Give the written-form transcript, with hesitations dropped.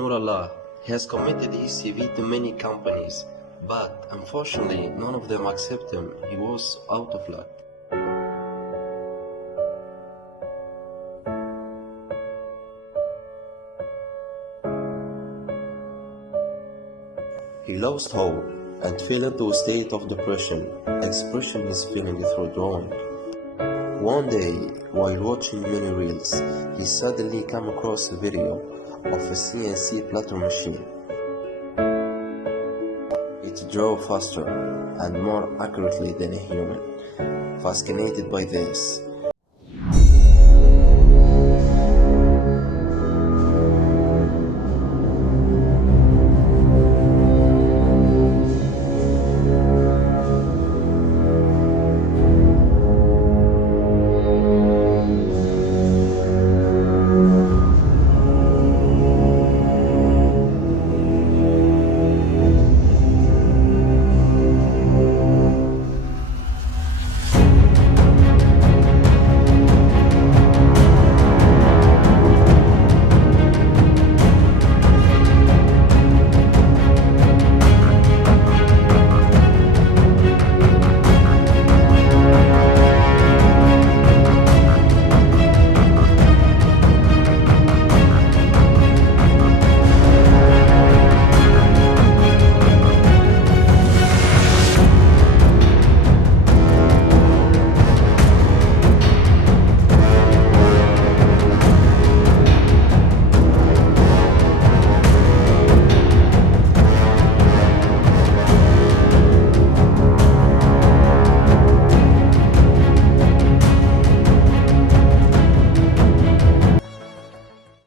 Nurullah has committed his CV to many companies, but unfortunately none of them accept him. He was out of luck. He lost hope and fell into a state of depression, expressing his feelings through drawing. One day, while watching many reels, he suddenly came across a video of a CNC Plotter machine. It drove faster and more accurately than a human. Fascinated by this,